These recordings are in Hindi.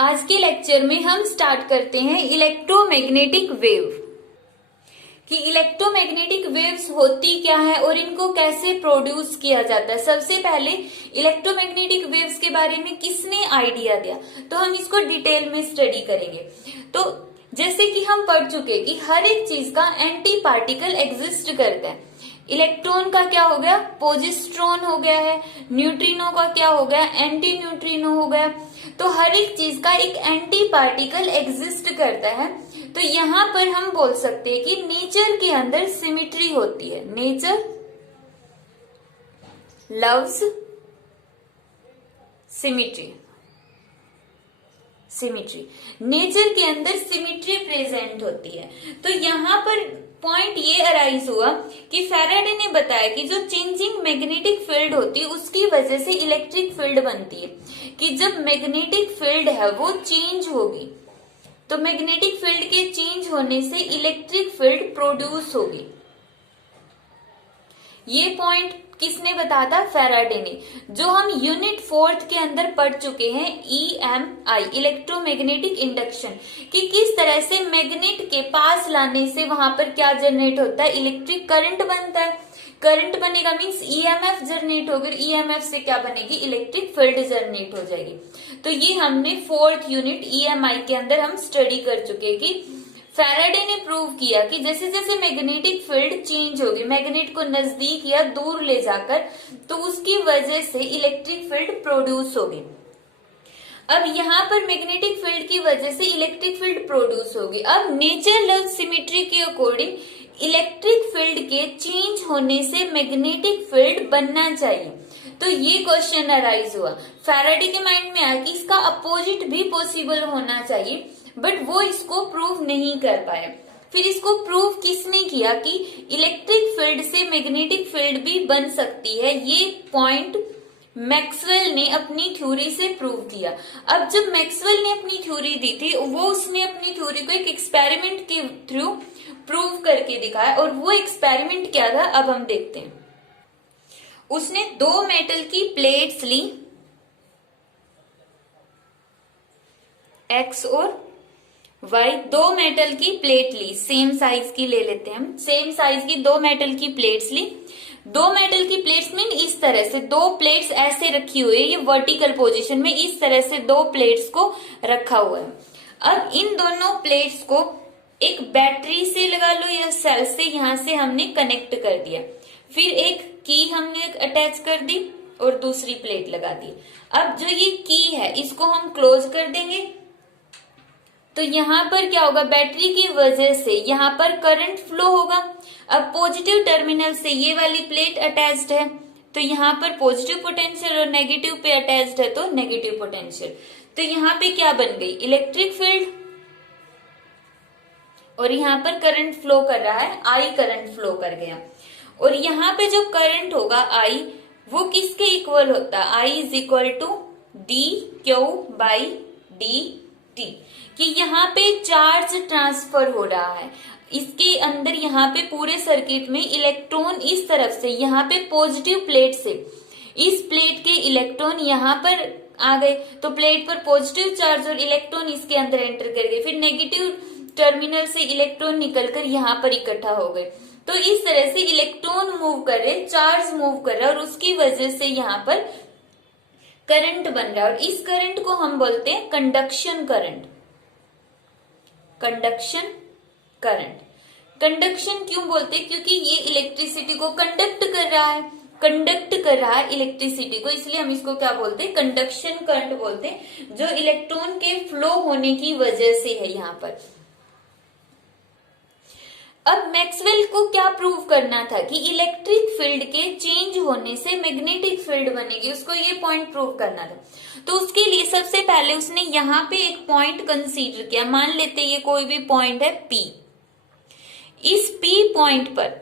आज के लेक्चर में हम स्टार्ट करते हैं इलेक्ट्रोमैग्नेटिक वेव कि इलेक्ट्रोमैग्नेटिक वेव्स होती क्या है और इनको कैसे प्रोड्यूस किया जाता है। सबसे पहले इलेक्ट्रोमैग्नेटिक वेव्स के बारे में किसने आइडिया दिया, तो हम इसको डिटेल में स्टडी करेंगे। तो जैसे कि हम पढ़ चुके कि हर एक चीज का एंटी पार्टिकल एग्जिस्ट करता है। इलेक्ट्रॉन का क्या हो गया, पोजिस्ट्रॉन हो गया है। न्यूट्रिनो का क्या हो गया, एंटी न्यूट्रिनो हो गया। तो हर एक चीज का एक एंटी पार्टिकल एग्जिस्ट करता है। तो यहां पर हम बोल सकते हैं कि नेचर के अंदर सिमिट्री होती है। Nature loves symmetry. Symmetry, nature के अंदर सिमिट्री प्रेजेंट होती है। तो यहाँ पर पॉइंट ये अराइज हुआ कि फैराडे ने बताया कि जो चेंजिंग मैग्नेटिक फील्ड होती है उसकी वजह से इलेक्ट्रिक फील्ड बनती है। कि जब मैग्नेटिक फील्ड है वो चेंज होगी तो मैग्नेटिक फील्ड के चेंज होने से इलेक्ट्रिक फील्ड प्रोड्यूस होगी। ये पॉइंट किसने बताया था, फैराडे ने, जो हम यूनिट 4th के अंदर पढ़ चुके हैं। EMI इलेक्ट्रोमैग्नेटिक इंडक्शन, कि किस तरह से मैग्नेट के पास लाने से वहां पर क्या जनरेट होता है, इलेक्ट्रिक करंट बनता है। करंट बनेगा मींस EMF जनरेट होगी, EMF से क्या बनेगी, इलेक्ट्रिक फील्ड जनरेट हो जाएगी। तो ये हमने 4th यूनिट EMI के अंदर हम स्टडी कर चुके कि फैराडे ने प्रूव किया कि जैसे जैसे मैग्नेटिक फील्ड चेंज होगी, मैग्नेट को नजदीक या दूर ले जाकर, तो उसकी वजह से इलेक्ट्रिक फील्ड प्रोड्यूस होगी। अब यहाँ पर मैग्नेटिक फील्ड की वजह से इलेक्ट्रिक फील्ड प्रोड्यूस होगी। अब नेचर लव सिमिट्री के अकॉर्डिंग इलेक्ट्रिक फील्ड के चेंज होने से मैग्नेटिक फील्ड बनना चाहिए। तो ये क्वेश्चन अराइज हुआ, फैराडे के माइंड में आया कि इसका अपोजिट भी पॉसिबल होना चाहिए, बट वो इसको प्रूव नहीं कर पाए। फिर इसको प्रूव किसने किया कि इलेक्ट्रिक फील्ड से मैग्नेटिक फील्ड भी बन सकती है। ये पॉइंट मैक्सवेल ने अपनी थ्योरी से प्रूव किया। अब जब मैक्सवेल ने अपनी थ्योरी दी थी, वो उसने अपनी थ्योरी को एक एक्सपेरिमेंट के थ्रू प्रूव करके दिखाया। और वो एक्सपेरिमेंट क्या था, अब हम देखते हैं। उसने दो मेटल की प्लेट्स ली, एक्स और वाई, दो मेटल की प्लेट ली, सेम साइज की ले लेते हैं हम। सेम साइज की दो मेटल की प्लेट्स ली। दो मेटल की प्लेट्स मीन इस तरह से दो प्लेट्स ऐसे रखी हुई है, ये वर्टिकल पोजीशन में इस तरह से दो प्लेट्स को रखा हुआ है। अब इन दोनों प्लेट्स को एक बैटरी से लगा लो या सेल से, यहां से हमने कनेक्ट कर दिया। फिर एक की हमने अटैच कर दी और दूसरी प्लेट लगा दी। अब जो ये की है इसको हम क्लोज कर देंगे। तो यहाँ पर क्या होगा, बैटरी की वजह से यहाँ पर करंट फ्लो होगा। अब पॉजिटिव टर्मिनल से ये वाली प्लेट अटैच्ड है, तो यहाँ पर पॉजिटिव पोटेंशियल, और नेगेटिव पे अटैच्ड है तो नेगेटिव पोटेंशियल। तो यहाँ पे क्या बन गई, इलेक्ट्रिक फील्ड, और यहाँ पर करंट फ्लो कर रहा है, आई करंट फ्लो कर गया। और यहाँ पे जो करंट होगा आई, वो किसके इक्वल होता है, I is equal to D Q by D T, कि यहाँ पे चार्ज ट्रांसफर हो रहा है। इसके अंदर यहाँ पे पूरे सर्किट में इलेक्ट्रॉन इस तरफ से, यहाँ पे पॉजिटिव प्लेट से इस प्लेट के इलेक्ट्रॉन यहाँ पर आ गए, तो प्लेट पर पॉजिटिव चार्ज और इलेक्ट्रॉन इसके अंदर एंटर कर गए। फिर नेगेटिव टर्मिनल से इलेक्ट्रॉन निकलकर यहाँ पर इकट्ठा हो गए। तो इस तरह से इलेक्ट्रॉन मूव कर रहे, चार्ज मूव कर रहा है, और उसकी वजह से यहाँ पर करंट बन रहा है। और इस करंट को हम बोलते हैं conduction current. Conduction current, conduction क्यों बोलते हैं, क्योंकि ये इलेक्ट्रिसिटी को कंडक्ट कर रहा है, कंडक्ट कर रहा है इलेक्ट्रिसिटी को, इसलिए हम इसको क्या बोलते हैं, कंडक्शन करंट बोलते हैं, जो इलेक्ट्रॉन के फ्लो होने की वजह से है यहाँ पर। अब मैक्सवेल को क्या प्रूव करना था कि इलेक्ट्रिक फील्ड के चेंज होने से मैग्नेटिक फील्ड बनेगी, उसको ये पॉइंट प्रूव करना था। तो उसके लिए सबसे पहले उसने यहाँ पे एक पॉइंट कंसीडर किया। मान लेते ये कोई भी पॉइंट है P। इस P पॉइंट पर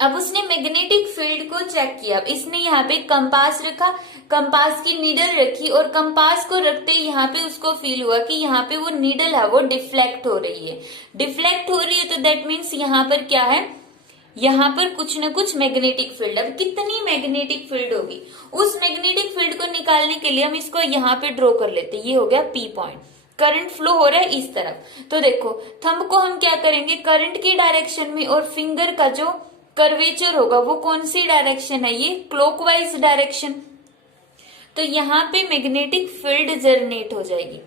अब उसने मैग्नेटिक फील्ड को चेक किया। इसने यहाँ पे कंपास रखा, कंपास की नीडल रखी, और कंपास को रखते यहाँ पे उसको फील हुआ कि यहाँ पे वो नीडल है वो डिफ्लेक्ट हो रही है। डिफ्लेक्ट हो रही है तो दैट मीन्स यहाँ पर क्या है, यहाँ पर कुछ न कुछ मैग्नेटिक फील्ड। अब कितनी मैग्नेटिक फील्ड होगी, उस मैग्नेटिक फील्ड को निकालने के लिए हम इसको यहाँ पे ड्रॉ कर लेते हैं। ये हो गया पी पॉइंट, करंट फ्लो हो रहा है इस तरफ। तो देखो थंब को हम क्या करेंगे, करंट की डायरेक्शन में, और फिंगर का जो कर्वेचर होगा वो कौन सी डायरेक्शन है, ये क्लॉकवाइज डायरेक्शन। तो यहाँ पे मैग्नेटिक फील्ड जनरेट हो जाएगी।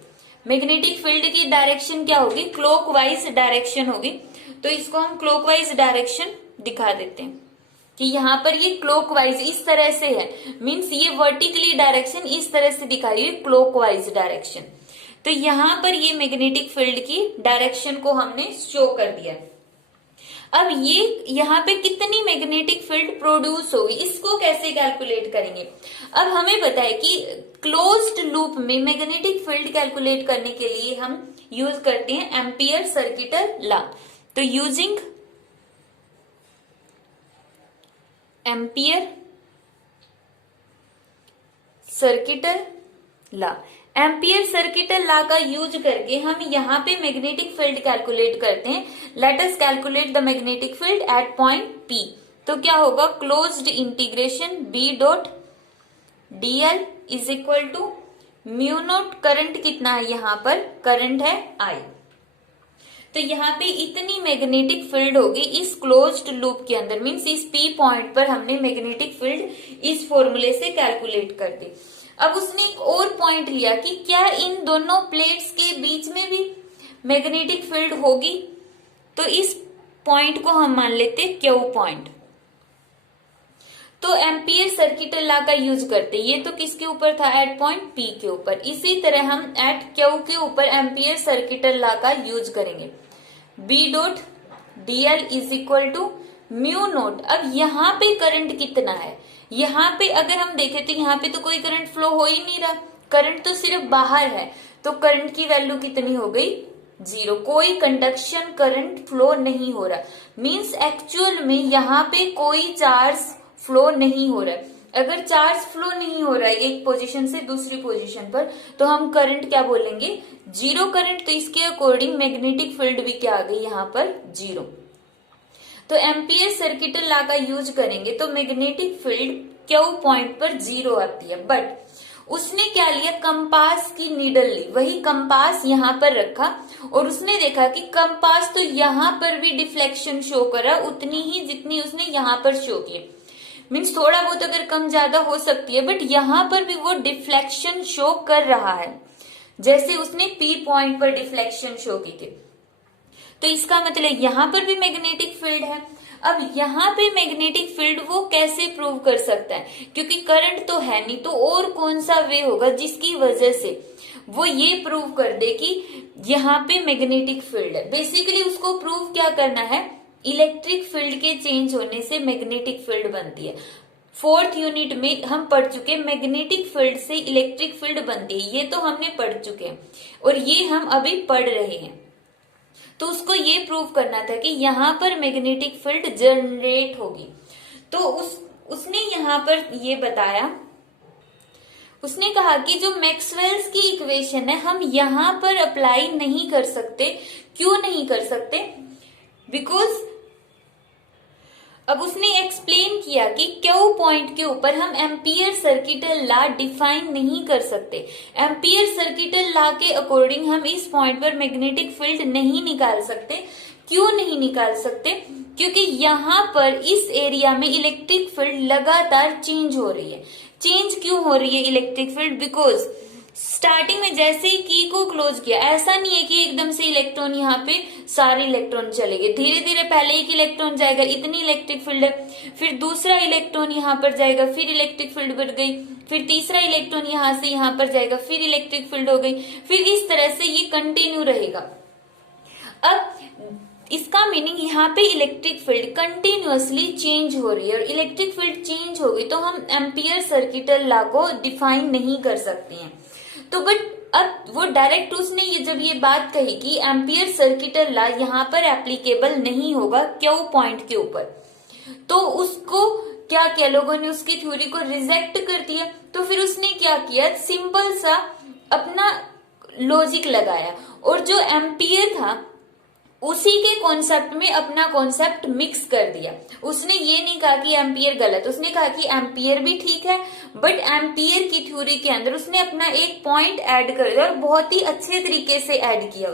मैग्नेटिक फील्ड की डायरेक्शन क्या होगी, क्लॉकवाइज डायरेक्शन होगी। तो इसको हम क्लॉकवाइज डायरेक्शन दिखा देते हैं कि यहाँ पर ये क्लॉकवाइज इस तरह से है, मींस ये वर्टिकली डायरेक्शन इस तरह से दिखा रही है, क्लॉकवाइज डायरेक्शन। तो यहाँ पर ये मैग्नेटिक फील्ड की डायरेक्शन को हमने शो कर दिया। अब ये यहाँ पे कितनी मैग्नेटिक फील्ड प्रोड्यूस होगी, इसको कैसे कैलकुलेट करेंगे। अब हमें पता है कि क्लोज्ड लूप में मैग्नेटिक फील्ड कैलकुलेट करने के लिए हम यूज करते हैं एम्पियर सर्किटल लॉ। तो using ampere circuital law, ampere circuital law का यूज करके हम यहाँ पे मैग्नेटिक फील्ड कैलकुलेट करते हैं। Let us calculate the magnetic field at point P. तो क्या होगा, closed integration B dot DL is equal to mu naught, current कितना है यहाँ पर, करंट है आई। तो यहाँ पे इतनी मैग्नेटिक फील्ड होगी इस क्लोज्ड लूप के अंदर, मीन्स इस पी पॉइंट पर हमने मैग्नेटिक फील्ड इस फॉर्मूले से कैलकुलेट कर दी। अब उसने एक और पॉइंट लिया कि क्या इन दोनों प्लेट्स के बीच में भी मैग्नेटिक फील्ड होगी। तो इस पॉइंट को हम मान लेते क्यू पॉइंट। तो एम्पियर सर्किटल लॉ का यूज करते, ये तो किसके ऊपर था, एट पॉइंट पी के ऊपर। इसी तरह हम एट क्यू के ऊपर एम्पियर सर्किटल लॉ का यूज करेंगे। B dot DL is equal to mu naught. अब यहाँ पे करंट कितना है, यहाँ पे अगर हम देखें तो यहाँ पे तो कोई करंट फ्लो हो ही नहीं रहा, करंट तो सिर्फ बाहर है। तो करंट की वैल्यू कितनी हो गई, जीरो, कोई कंडक्शन करंट फ्लो नहीं हो रहा। मींस एक्चुअल में यहाँ पे कोई चार्ज फ्लो नहीं हो रहा है। अगर चार्ज फ्लो नहीं हो रहा है एक पोजीशन से दूसरी पोजीशन पर, तो हम करंट क्या बोलेंगे, जीरो करंट। तो इसके अकॉर्डिंग मैग्नेटिक फील्ड भी क्या आ गई यहाँ पर, जीरो। तो एम्पियर सर्किटल लॉ का यूज करेंगे तो मैग्नेटिक फील्ड क्यू पॉइंट पर जीरो आती है। बट उसने क्या लिया, कंपास की नीडल ली, वही कंपास यहाँ पर रखा और उसने देखा कि कंपास तो यहाँ पर भी डिफ्लेक्शन शो करा उतनी ही जितनी उसने यहाँ पर शो की। मीन्स थोड़ा बहुत अगर कम ज्यादा हो सकती है, बट यहाँ पर भी वो डिफ्लेक्शन शो कर रहा है जैसे उसने पी पॉइंट पर डिफ्लेक्शन शो की थी। तो इसका मतलब यहाँ पर भी मैग्नेटिक फील्ड है। अब यहाँ पे मैग्नेटिक फील्ड वो कैसे प्रूव कर सकता है, क्योंकि करंट तो है नहीं, तो और कौन सा वे होगा जिसकी वजह से वो ये प्रूव कर दे कि यहाँ पे मैग्नेटिक फील्ड है। बेसिकली उसको प्रूव क्या करना है, इलेक्ट्रिक फील्ड के चेंज होने से मैग्नेटिक फील्ड बनती है। फोर्थ यूनिट में हम पढ़ चुके मैग्नेटिक फील्ड से इलेक्ट्रिक फील्ड बनती है, ये तो हमने पढ़ चुके हैं और ये हम अभी पढ़ रहे हैं। तो उसको ये प्रूव करना था कि यहाँ पर मैग्नेटिक फील्ड जनरेट होगी। तो उसने यहाँ पर ये बताया, उसने कहा कि जो मैक्सवेल्स की इक्वेशन है हम यहाँ पर अप्लाई नहीं कर सकते। क्यों नहीं कर सकते, बिकॉज अब उसने एक्सप्लेन किया कि क्यू पॉइंट के ऊपर हम एम्पियर सर्किटल लॉ डिफाइन नहीं कर सकते। एम्पियर सर्किटल लॉ के अकॉर्डिंग हम इस पॉइंट पर मैग्नेटिक फील्ड नहीं निकाल सकते। क्यों नहीं निकाल सकते, क्योंकि यहाँ पर इस एरिया में इलेक्ट्रिक फील्ड लगातार चेंज हो रही है। चेंज क्यों हो रही है इलेक्ट्रिक फील्ड, बिकॉज स्टार्टिंग में जैसे ही की को क्लोज किया, ऐसा नहीं है कि एकदम से इलेक्ट्रॉन यहाँ पे सारे इलेक्ट्रॉन चले गए। धीरे धीरे पहले एक इलेक्ट्रॉन जाएगा, इतनी इलेक्ट्रिक फील्ड है, फिर दूसरा इलेक्ट्रॉन यहाँ पर जाएगा, फिर इलेक्ट्रिक फील्ड बढ़ गई, फिर तीसरा इलेक्ट्रॉन यहाँ से यहाँ पर जाएगा, फिर इलेक्ट्रिक फील्ड हो गई, फिर इस तरह से ये कंटिन्यू रहेगा। अब इसका मीनिंग यहाँ पे इलेक्ट्रिक फील्ड कंटिन्यूअसली चेंज हो रही है और इलेक्ट्रिक फील्ड चेंज हो गई तो हम एम्पियर सर्किटल लॉ को डिफाइन नहीं कर सकते हैं। तो बट अब वो डायरेक्ट उसने ये जब ये बात कही कि एम्पियर सर्किटल लॉ यहाँ पर एप्लीकेबल नहीं होगा क्यू पॉइंट के ऊपर, तो उसको क्या किया, लोगों ने उसकी थ्योरी को रिजेक्ट कर दिया। तो फिर उसने क्या किया, सिंपल सा अपना लॉजिक लगाया और जो एम्पियर था उसी के कॉन्सेप्ट में अपना कॉन्सेप्ट मिक्स कर दिया। उसने ये नहीं कहा कि एम्पियर गलत, उसने कहा कि एम्पियर भी ठीक है, बट एम्पियर की थ्योरी के अंदर उसने अपना एक पॉइंट ऐड कर दिया और बहुत ही अच्छे तरीके से ऐड किया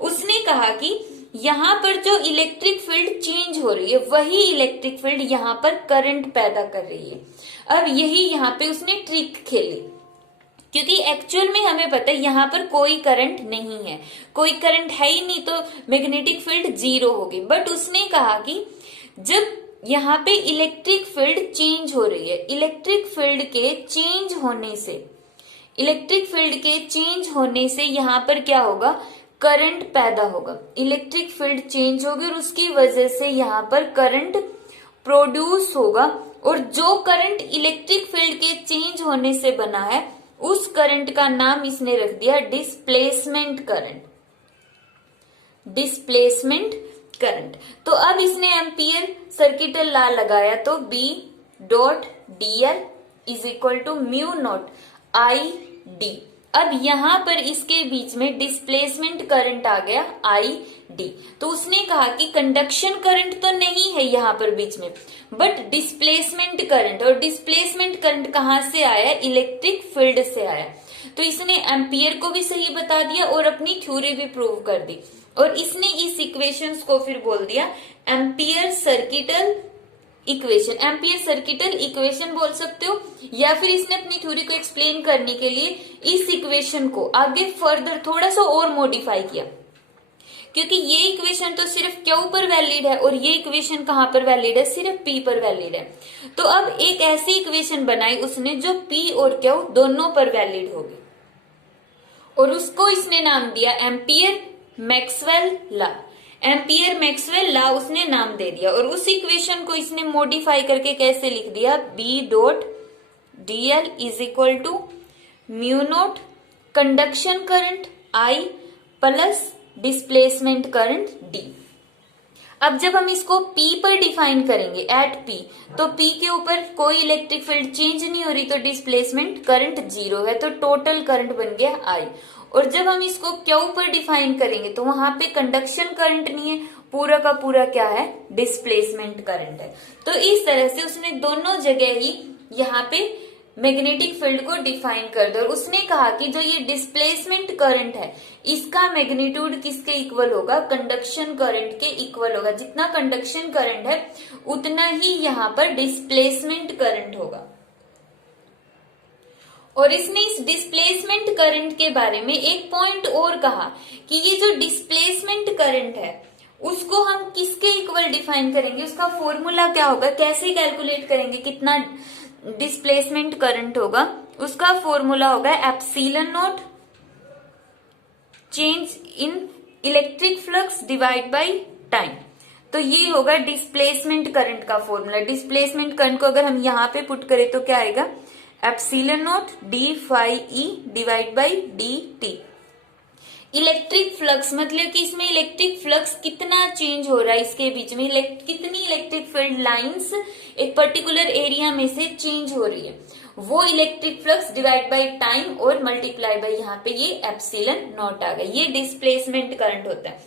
उसने कहा कि यहाँ पर जो इलेक्ट्रिक फील्ड चेंज हो रही है वही इलेक्ट्रिक फील्ड यहाँ पर करंट पैदा कर रही है। अब यही यहाँ पे उसने ट्रिक खेली, क्योंकि एक्चुअल में हमें पता है यहाँ पर कोई करंट नहीं है, कोई करंट है ही नहीं, तो मैग्नेटिक फील्ड जीरो होगी। बट उसने कहा कि जब यहाँ पे इलेक्ट्रिक फील्ड चेंज हो रही है, इलेक्ट्रिक फील्ड के चेंज होने से यहाँ पर क्या होगा, करंट पैदा होगा। इलेक्ट्रिक फील्ड चेंज होगी और उसकी वजह से यहाँ पर करंट प्रोड्यूस होगा, और जो करंट इलेक्ट्रिक फील्ड के चेंज होने से बना है उस करंट का नाम इसने रख दिया डिस्प्लेसमेंट करंट। तो अब इसने एम्पियर सर्किटल लॉ लगाया, तो B dot dl is equal to mu naught I d। अब यहाँ पर इसके बीच में डिस्प्लेसमेंट करंट आ गया ID। तो उसने कहा कि कंडक्शन करंट तो नहीं है यहाँ पर बीच में, बट डिस्प्लेसमेंट करंट, और डिस्प्लेसमेंट करंट कहाँ से आया, इलेक्ट्रिक फील्ड से आया। तो इसने एम्पियर को भी सही बता दिया और अपनी थ्योरी भी प्रूव कर दी, और इसने इस इक्वेशंस को फिर बोल दिया एम्पियर सर्किटल इक्वेशन बोल सकते हो, या फिर इसने अपनी थ्योरी को एक्सप्लेन करने के लिए इस इक्वेशन को आगे फर्दर थोड़ा सा और मॉडिफाई किया, क्योंकि ये इक्वेशन तो सिर्फ क्यू पर वैलिड है और ये इक्वेशन कहां पर वैलिड है, सिर्फ पी पर वैलिड है। तो अब एक ऐसी इक्वेशन बनाई उसने जो पी और क्यू दोनों पर वैलिड होगी, और उसको इसने नाम दिया एम्पियर मैक्सवेल लॉ उसने नाम दे दिया। और उस इक्वेशन को इसने मॉडिफाई करके कैसे लिख दिया, B dot dl is equal to mu naught conduction current I plus displacement current D। अब जब हम इसको P पर डिफाइन करेंगे एट P, तो P के ऊपर कोई इलेक्ट्रिक फील्ड चेंज नहीं हो रही, तो डिस्प्लेसमेंट करंट जीरो है, तो टोटल करंट बन गया I। और जब हम इसको Q पर डिफाइन करेंगे तो वहां पे कंडक्शन करंट नहीं है, पूरा का पूरा क्या है, डिस्प्लेसमेंट करंट है। तो इस तरह से उसने दोनों जगह ही यहाँ पे मैग्नेटिक फील्ड को डिफाइन कर दिया। और उसने कहा कि जो ये डिस्प्लेसमेंट करंट है इसका मैग्नीट्यूड किसके इक्वल होगा, कंडक्शन करंट के इक्वल होगा। जितना कंडक्शन करंट है उतना ही यहाँ पर डिस्प्लेसमेंट करंट होगा। और इसने इस डिस्प्लेसमेंट करंट के बारे में एक पॉइंट और कहा कि ये जो डिस्प्लेसमेंट करंट है उसको हम किसके इक्वल डिफाइन करेंगे, उसका फॉर्मूला क्या होगा, कैसे कैलकुलेट करेंगे कितना डिस्प्लेसमेंट करंट होगा। उसका फॉर्मूला होगा epsilon not change in electric flux divide by time. तो ये होगा डिस्प्लेसमेंट करंट का फॉर्मूला। डिस्प्लेसमेंट करंट को अगर हम यहाँ पे पुट करें तो क्या आएगा, epsilon naught D phi E divide by D T. Electric flux मतलब कि इसमें इलेक्ट्रिक फ्लक्स कितना चेंज हो रहा है, इसके बीच में कितनी इलेक्ट्रिक फील्ड लाइंस एक पर्टिकुलर एरिया में से चेंज हो रही है, वो electric flux divide by time और मल्टीप्लाई बाय यहाँ पे ये एप्सिलॉन नॉट आ गया। ये डिस्प्लेसमेंट करंट होता है।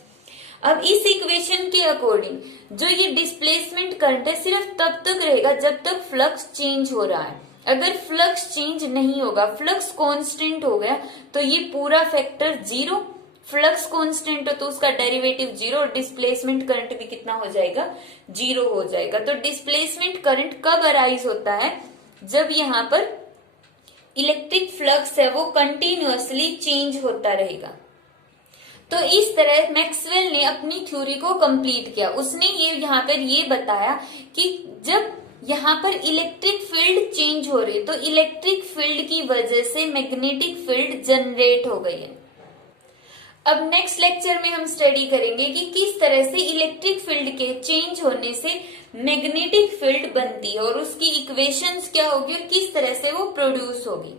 अब इस इक्वेशन के अकॉर्डिंग जो ये डिस्प्लेसमेंट करंट है सिर्फ तब तक रहेगा जब तक फ्लक्स चेंज हो रहा है। अगर फ्लक्स चेंज नहीं होगा, फ्लक्स कांस्टेंट हो गया, तो ये पूरा फैक्टर जीरो। फ्लक्स कांस्टेंट हो तो उसका डेरिवेटिव जीरो, और डिस्प्लेसमेंट करंट भी कितना हो जाएगा, जीरो हो जाएगा। तो डिस्प्लेसमेंट करंट कब अराइज होता है, जब यहाँ पर इलेक्ट्रिक फ्लक्स है वो कंटिन्यूअसली चेंज होता रहेगा। तो इस तरह मैक्सवेल ने अपनी थ्योरी को कंप्लीट किया। उसने ये यहाँ पर ये बताया कि जब यहाँ पर इलेक्ट्रिक फील्ड चेंज हो रही है तो इलेक्ट्रिक फील्ड की वजह से मैग्नेटिक फील्ड जनरेट हो गई है। अब नेक्स्ट लेक्चर में हम स्टडी करेंगे कि किस तरह से इलेक्ट्रिक फील्ड के चेंज होने से मैग्नेटिक फील्ड बनती है और उसकी इक्वेशंस क्या होगी और किस तरह से वो प्रोड्यूस होगी।